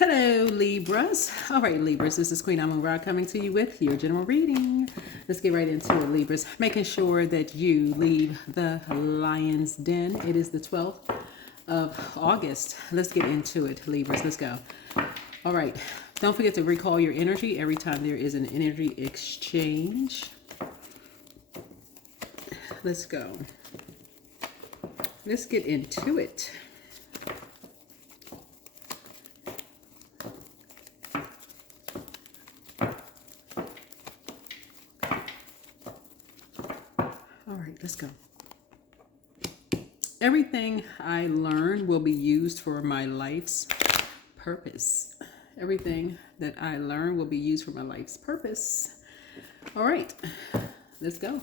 Hello, Libras. All right, Libras, this is Queen Amun Ra coming to you with your general reading. Let's get right into it, Libras. Making sure that you leave the lion's den. It is the 12th of August. Let's get into it, Libras. Let's go. All right. Don't forget to recall your energy every time there is an energy exchange. Let's go. Let's get into it. Let's go. Everything I learn will be used for my life's purpose. Everything that I learn will be used for my life's purpose. All right, let's go.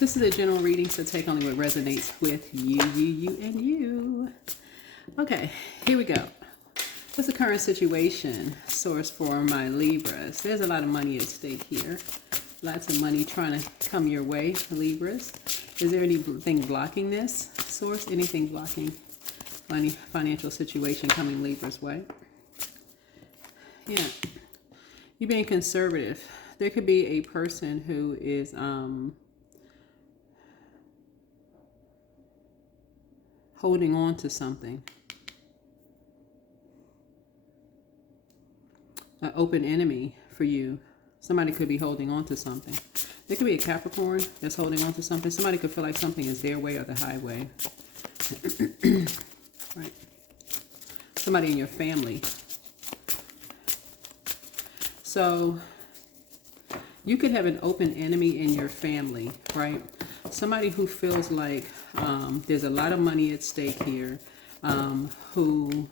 This is a general reading, so take only what resonates with you, and you. Okay, here we go. What's the current situation source for my Libras? There's a lot of money at stake here. Lots of money trying to come your way, Libras. Is there anything blocking this source? Anything blocking money, financial situation coming Libras' way? Yeah. You're being conservative. There could be a person who is holding on to something. An open enemy for you. Somebody could be holding on to something. There could be a Capricorn that's holding on to something. Somebody could feel like something is their way or the highway. Right. Somebody in your family. So you could have an open enemy in your family, right? Somebody who feels like there's a lot of money at stake here, who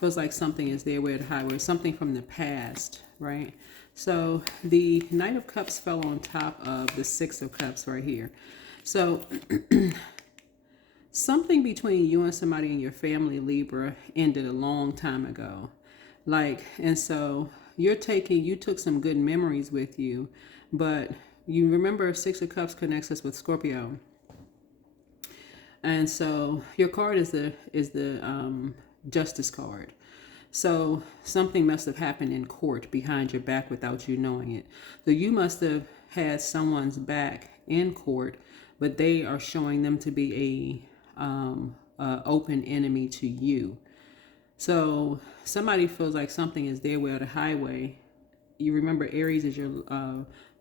feels like something is their way or the highway, something from the past, right? So the Knight of Cups fell on top of the Six of Cups right here. So something between you and somebody in your family, Libra, ended a long time ago. And so you took some good memories with you, but you remember Six of Cups connects us with Scorpio. And so your card is the Justice card. So something must have happened in court behind your back without you knowing it. So you must have had someone's back in court, but they are showing them to be a open enemy to you. So somebody feels like something is their way or the highway. You remember Aries is your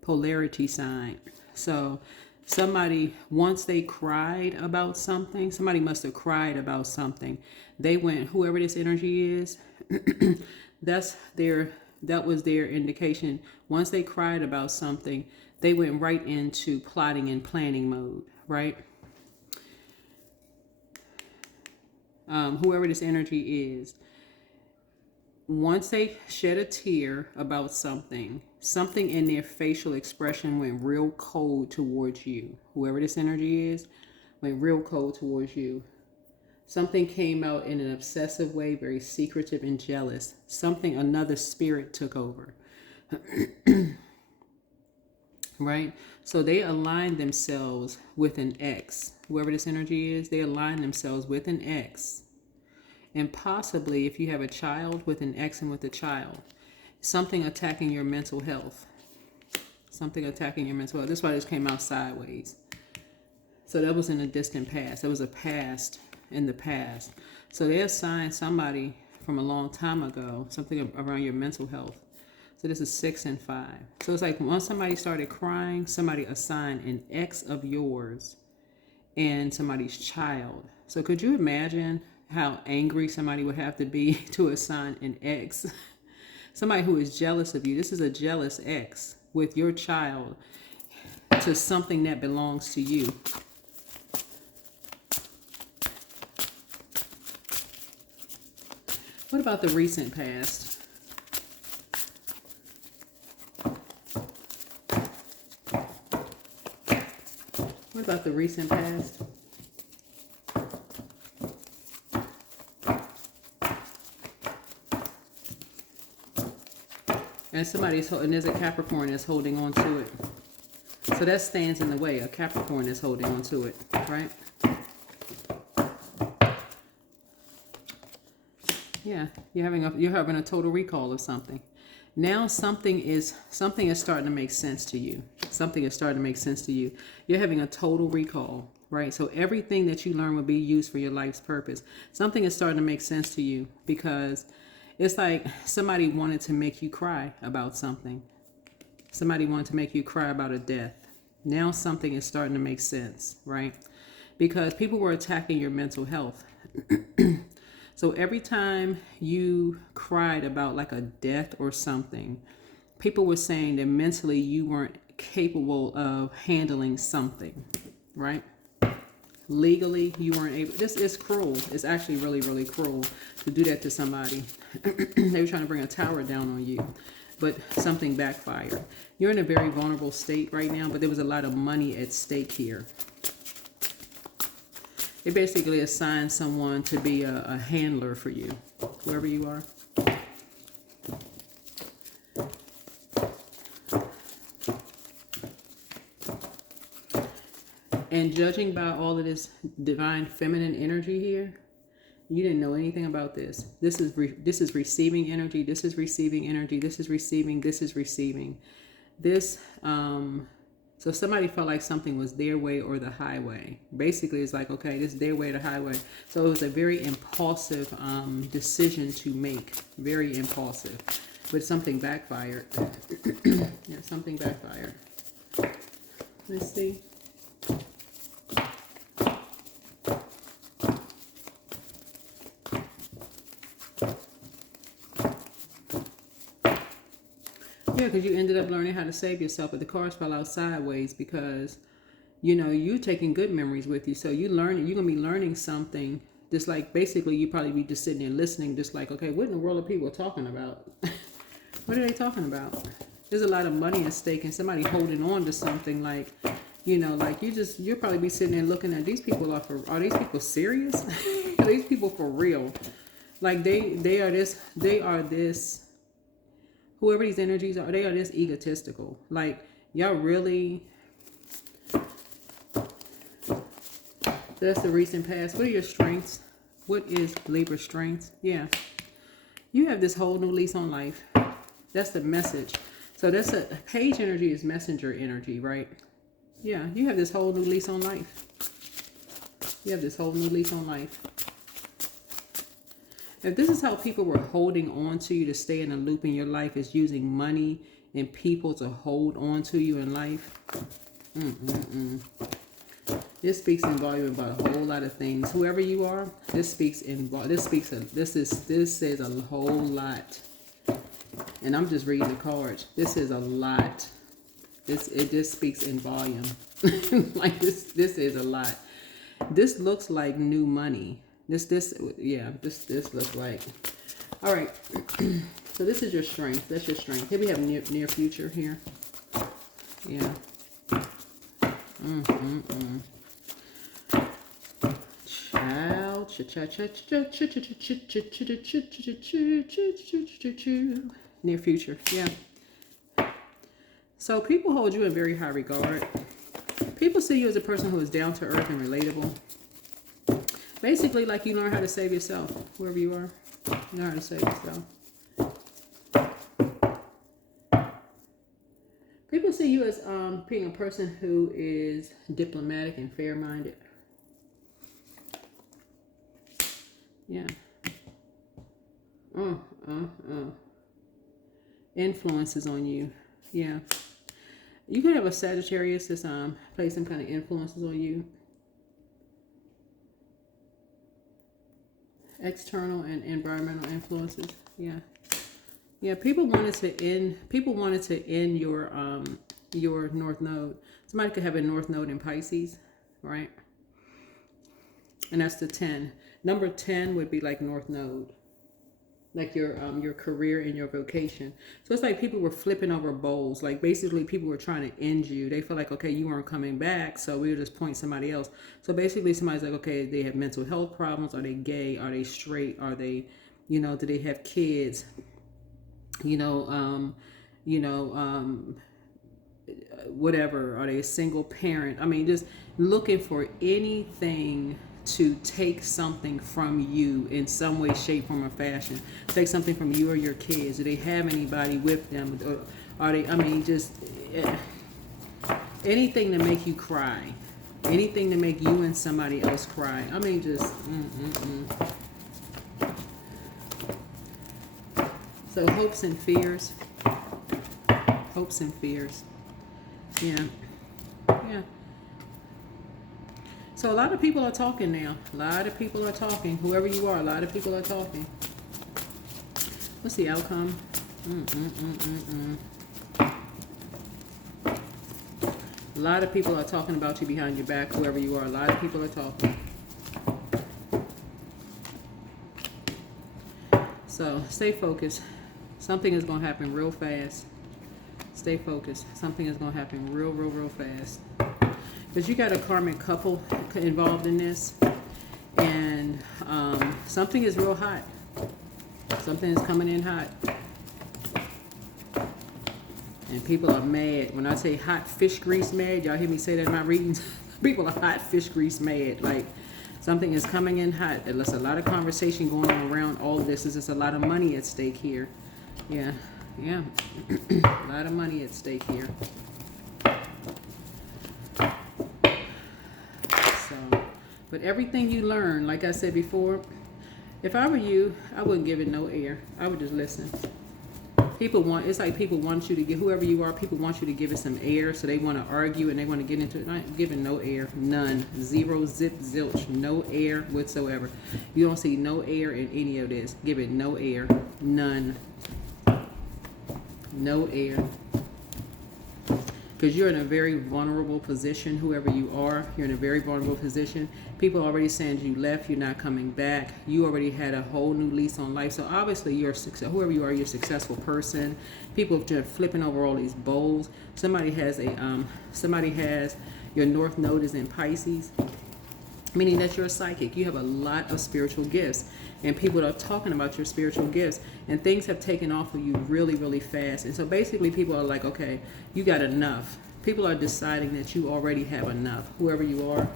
polarity sign. So somebody, once they cried about something, somebody must have cried about something. They went, whoever this energy is, that was their indication. Once they cried about something, they went right into plotting and planning mode, right? Whoever this energy is, once they shed a tear about something in their facial expression went real cold towards you. Whoever this energy is went real cold towards you. Something came out in an obsessive way, very secretive and jealous. Another spirit took over. Right? So they aligned themselves with an X. Whoever this energy is, they align themselves with an X. And possibly, if you have a child, with an X and with a child, something attacking your mental health. Something attacking your mental health. That's why this came out sideways. So that was in a distant past. That was a past in the past. So they assigned somebody from a long time ago, something around your mental health. So this is 6 and 5. So it's like once somebody started crying, somebody assigned an X of yours and somebody's child. So could you imagine how angry somebody would have to be to assign an X? Somebody who is jealous of you. This is a jealous X with your child to something that belongs to you. What about the recent past? What about the recent past? And there's a Capricorn that's holding on to it. So that stands in the way. A Capricorn is holding on to it, right? Yeah, you're having a total recall of something. Now something is starting to make sense to you. Something is starting to make sense to you. You're having a total recall, right? So everything that you learn will be used for your life's purpose. Something is starting to make sense to you because it's like somebody wanted to make you cry about something. Somebody wanted to make you cry about a death. Now something is starting to make sense, right? Because people were attacking your mental health. So every time you cried about like a death or something, people were saying that mentally you weren't capable of handling something, right? Legally, you weren't able. This is cruel. It's actually really, really cruel to do that to somebody. They were trying to bring a tower down on you, but something backfired. You're in a very vulnerable state right now, but there was a lot of money at stake here. They basically assigned someone to be a handler for you, whoever you are. And judging by all of this divine feminine energy here, you didn't know anything about this. This is receiving energy. This is receiving energy. This is receiving. This is receiving. This so somebody felt like something was their way or the highway. Basically, it's like, okay, this is their way or the highway. So it was a very impulsive decision to make. Very impulsive. But something backfired. Yeah, something backfired. Let's see. Yeah, because you ended up learning how to save yourself, but the cards fell out sideways because, you know, you're taking good memories with you. So you're going to be learning something. Just like basically you probably be just sitting there listening, just like, okay, what in the world are people talking about? What are they talking about? There's a lot of money at stake and somebody holding on to something like, you know, like you'll probably be sitting there looking at these people. Are these people serious? Are these people for real? Like they are this. Whoever these energies are, they are this egotistical. Like, y'all really... That's the recent past. What are your strengths? What is Libra's strengths? Yeah. You have this whole new lease on life. That's the message. So that's page energy is messenger energy, right? Yeah, you have this whole new lease on life. You have this whole new lease on life. If this is how people were holding on to you to stay in a loop in your life, is using money and people to hold on to you in life. This speaks in volume about a whole lot of things. Whoever you are, this speaks in this says a whole lot. And I'm just reading the cards. This is a lot. It just speaks in volume. Like this is a lot. This looks like new money. This looks like. All right. So this is your strength. That's your strength. Here we have near future here. Yeah. Near future. Yeah. So people hold you in very high regard. People see you as a person who is down to earth and relatable. Basically, like you learn how to save yourself, wherever you are. You learn how to save yourself. People see you as being a person who is diplomatic and fair-minded. Yeah. Influences on you. Yeah. You could have a Sagittarius that's play some kind of influences on you. External and environmental influences. Yeah. People wanted to end your North Node. Somebody could have a North Node in Pisces, right? And that's the 10. Number 10 would be like North Node, like your career and your vocation. So it's like people were flipping over bowls. Like basically people were trying to end you. They feel like, okay, you weren't coming back, so we'll just point somebody else. So basically somebody's like, okay, they have mental health problems. Are they gay? Are they straight? Are they, do they have kids? Whatever. Are they a single parent? I mean, just looking for anything to take something from you in some way, shape, form, or fashion. Take something from you or your kids. Do they have anybody with them? Or are they, I mean, just anything to make you cry. Anything to make you and somebody else cry. I mean, just, So hopes and fears. Hopes and fears. Yeah. Yeah. So a lot of people are talking now. A lot of people are talking. Whoever you are, a lot of people are talking. What's the outcome? A lot of people are talking about you behind your back, whoever you are. A lot of people are talking. So stay focused. Something is going to happen real fast. Stay focused. Something is going to happen real, real, real fast. Because you got a karmic couple involved in this. And something is real hot. Something is coming in hot. And people are mad. When I say hot fish grease mad, y'all hear me say that in my readings? People are hot fish grease mad. Like, something is coming in hot. There's a lot of conversation going on around all of this. There's just a lot of money at stake here. Yeah, yeah. A lot of money at stake here. So, but everything you learn, like I said before, if I were you, I wouldn't give it no air. I would just listen. It's like people want you to get, whoever you are, people want you to give it some air, so they want to argue and they want to get into it. Not giving no air, none, zero, zip, zilch, no air whatsoever. You don't see no air in any of this. Give it no air, none, no air. Because you're in a very vulnerable position, whoever you are, you're in a very vulnerable position. People already saying you left, you're not coming back. You already had a whole new lease on life. So obviously you're whoever you are, you're a successful person. People are flipping over all these bowls. Somebody has your North Node is in Pisces, meaning that you're a psychic. You have a lot of spiritual gifts. And people are talking about your spiritual gifts. And things have taken off of you really, really fast. And so basically people are like, okay, you got enough. People are deciding that you already have enough. Whoever you are.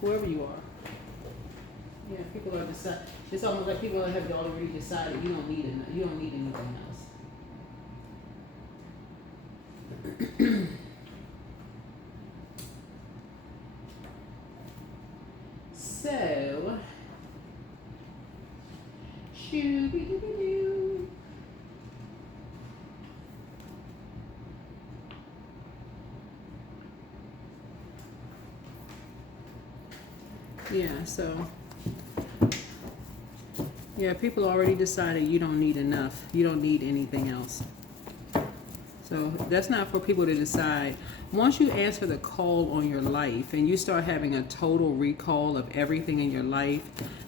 Whoever you are. Yeah, people are deciding. It's almost like people have already decided you don't need enough. You don't need anything else. So, shoo-be-doo-be-doo. Yeah, so, yeah, people already decided you don't need enough. You don't need anything else. So that's not for people to decide. Once you answer the call on your life and you start having a total recall of everything in your life,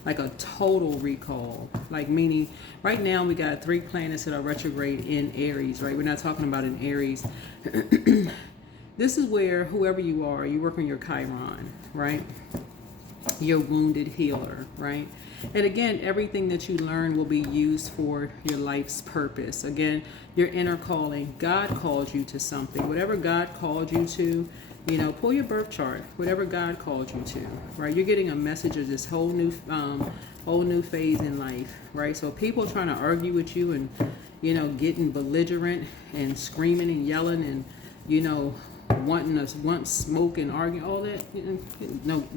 like a total recall, like meaning right now we got 3 planets that are retrograde in Aries, right? We're not talking about in Aries. This is where whoever you are, you work on your Chiron, right? Your wounded healer, right? And again, everything that you learn will be used for your life's purpose. Again, your inner calling. God called you to something. Whatever God called you to, pull your birth chart. Whatever God called you to, right? You're getting a message of this whole new phase in life, right? So people trying to argue with you and, getting belligerent and screaming and yelling and, want smoke and argue, all that,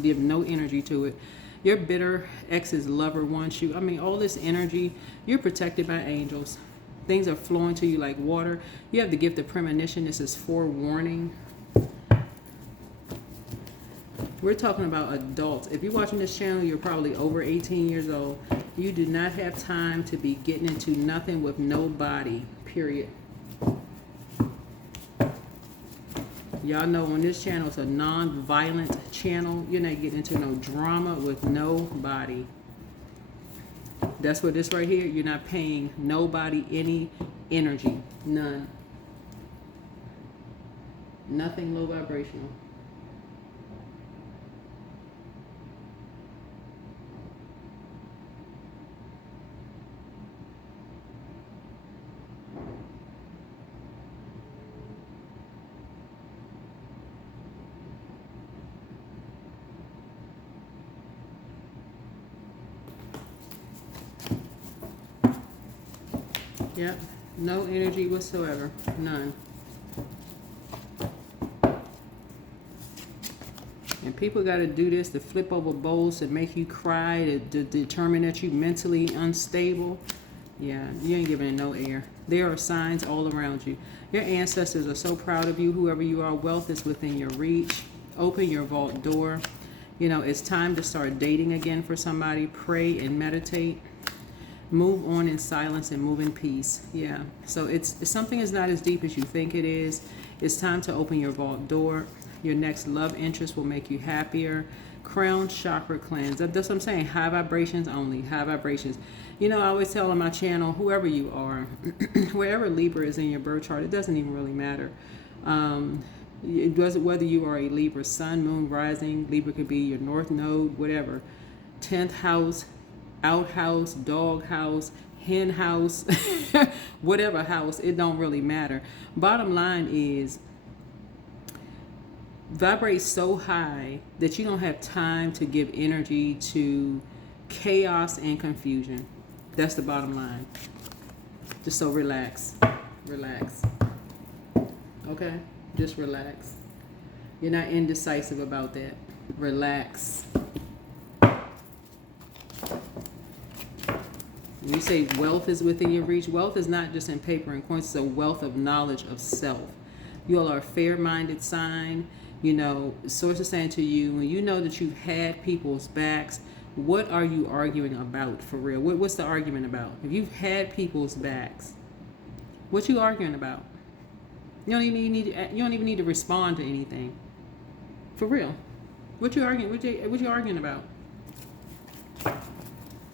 give no energy to it. Your bitter ex's lover wants you. I mean, all this energy, you're protected by angels. Things are flowing to you like water. You have the gift of premonition. This is forewarning. We're talking about adults. If you're watching this channel, you're probably over 18 years old. You do not have time to be getting into nothing with nobody, period. Y'all know on this channel, it's a non-violent channel. You're not getting into no drama with nobody. That's what this right here, you're not paying nobody any energy. None. Nothing low vibrational. Yep. No energy whatsoever. None. And people got to do this to flip over bowls to make you cry, to determine that you're mentally unstable. Yeah, you ain't giving it no air. There are signs all around you. Your ancestors are so proud of you, whoever you are. Wealth is within your reach. Open your vault door. You know, it's time to start dating again for somebody. Pray and meditate. Move on in silence and move in peace. Yeah, so it's something is not as deep as you think it is. It's time to open your vault door. Your next love interest will make you happier. Crown chakra cleanse. That's what I'm saying. High vibrations only. High vibrations. You know, I always tell on my channel, whoever you are, wherever Libra is in your birth chart, it doesn't even really matter. It doesn't, whether you are a Libra sun, moon, rising, Libra could be your north node, whatever. 10th house, outhouse, dog house, hen house, whatever house, it don't really matter. Bottom line is, vibrate so high that you don't have time to give energy to chaos and confusion. That's the bottom line. Just so relax. Relax. Okay? Just relax. You're not indecisive about that. Relax. When you say wealth is within your reach, wealth is not just in paper and coins, it's a wealth of knowledge of self. You all are a fair-minded sign. You know, source is saying to you, when you know that you've had people's backs, what are you arguing about for real? What's the argument about? If you've had people's backs, what you arguing about? You don't even need to respond to anything. For real. What you arguing? What you arguing about?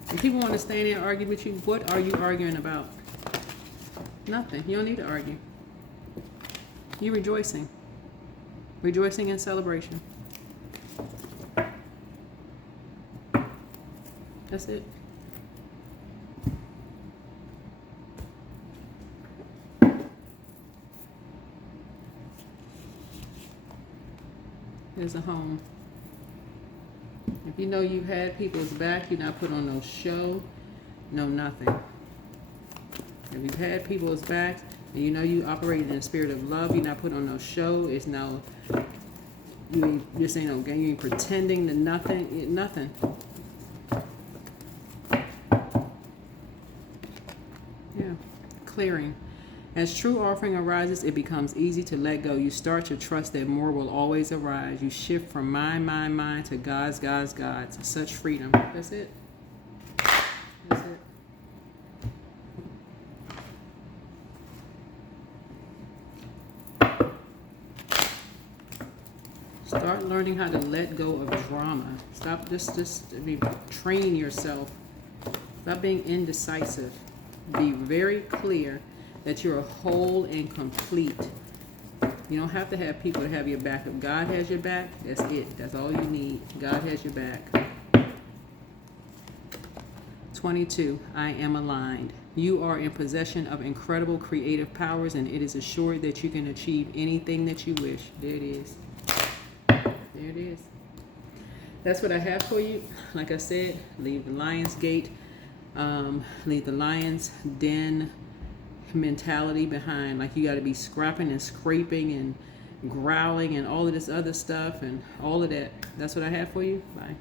If people want to stand there and argue with you, what are you arguing about? Nothing. You don't need to argue. You're rejoicing. Rejoicing in celebration. That's it. There's a home. If you know you've had people's back, you're not put on no show, no nothing. If you've had people's back and you know you operate in a spirit of love, you're not put on no show. It's no, you're saying no game. You ain't pretending to nothing. Nothing. Yeah, clearing. As true offering arises, it becomes easy to let go. You start to trust that more will always arise. You shift from mine to God's. Such freedom. That's it. That's it. Start learning how to let go of drama. Stop train yourself. Stop being indecisive. Be very clear that you're whole and complete. You don't have to have people to have your back. If God has your back, that's it. That's all you need. God has your back. 22. I am aligned. You are in possession of incredible creative powers, and it is assured that you can achieve anything that you wish. There it is. There it is. That's what I have for you. Like I said, leave the lion's gate. Leave the lion's den mentality behind. Like, you got to be scrapping and scraping and growling and all of this other stuff and all of that. That's what I have for you. Bye.